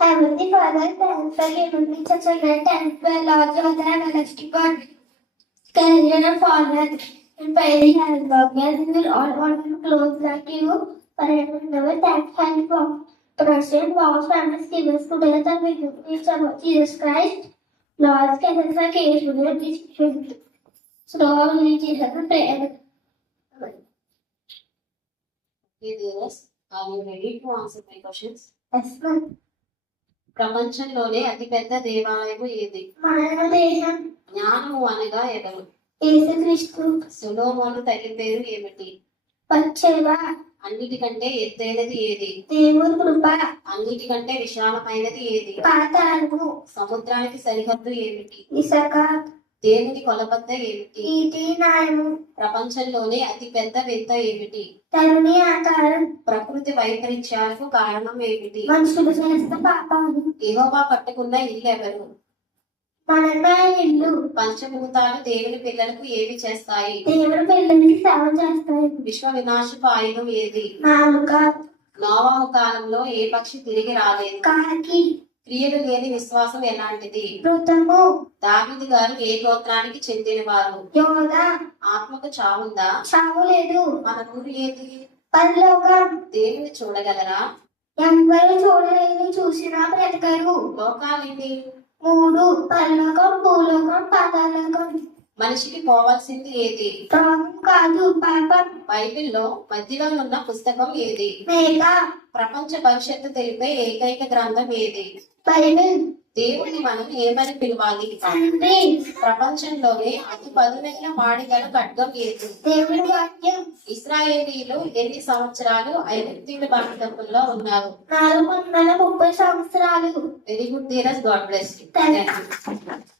Heavenly Father, thanks for giving me such a great and well, Lord, you are everlasting God. Career and father, inspiring and workers, we will all want to close like you. Forever and ever, thanks and for President, Wow, families, givers together with each other, Jesus Christ. Lord, can us like age with this truth. So, Lord, we Jesus and prayer. Okay, dearest, are you ready to answer my questions? Yes, ma'am. ప్రపంచంలోనే అతిపెద్ద దేవాలయము ఏది? మన దేశం. జ్ఞానము అనగా ఎవరు? యేసుక్రీస్తు. సొలొమోను తల్లి పేరు ఏమిటి? పచ్చేవ. అన్నిటికంటే ఎత్తైనది ఏది? దేవుని కృప. అన్నిటికంటే విశాలమైనది ఏది? పాతాళము. సముద్రానికి సరిహద్దు ఏమిటి? ఇసక. దేవుని కొలబద్ద ఏమిటి? నీతి న్యాయము. ప్రపంచంలోనే అతి పెద్ద వింత ఏమిటి? తరుణి ఆకారం. ప్రకృతి వైపరీత్యాలకు కారణం ఏమిటి? మనుషులు చేసిన పాపాలు. యెహోవా కట్టుకున్న ఇల్లు ఎవరు? మనమే ఇల్లు. పంచభూతాలు దేవుని పిల్లలకు ఏవి చేస్తాయి? దేవుడి పిల్లలకి సేవ చేస్తాయి. విశ్వ వినాశపు ఆయుధం ఏది? నాలుక. నోవాహు కాలంలో ఏ పక్షి తిరిగి రాలేదు? కాకి. క్రియలు లేని విశ్వాసం ఎలాంటిది? మృతము. దావీదు గారు ఏ గోత్రానికి చెందినవారు? యోధ. ఆత్మకు చావుందా? చావు లేదు. మన ఊరు ఏది? పరలోకం. దేవుని చూడగలరా? ఎవ్వరు చూడలేదు, చూసినా బ్రతకరు. లోకాలేని? 3. పరలోకం, భూలోకం, పాతాళలోకం. మనిషికి పోవాల్సింది ఏది? రోగం కాదు, పాపం. బైబిల్లో మధ్యలో ఉన్న పుస్తకం ఏది? మేఘ. ప్రపంచ భవిష్యత్తు తెలిపే ఏకైక గ్రంథం ఏది? బైబిల్. దేవుణ్ణి మనం ఏమని పిలవాలి? తండ్రి. ప్రపంచంలోనే అతి పదునైన వాడిగల ఖడ్గం ఏది? దేవుడి వాక్యం. ఇశ్రాయేలీలు ఎన్ని సంవత్సరాలు ఐగుప్తీయుల బానిసత్వంలో ఉన్నారు? 430 సంవత్సరాలు. Very good Dheeraj, God bless you. Thank you.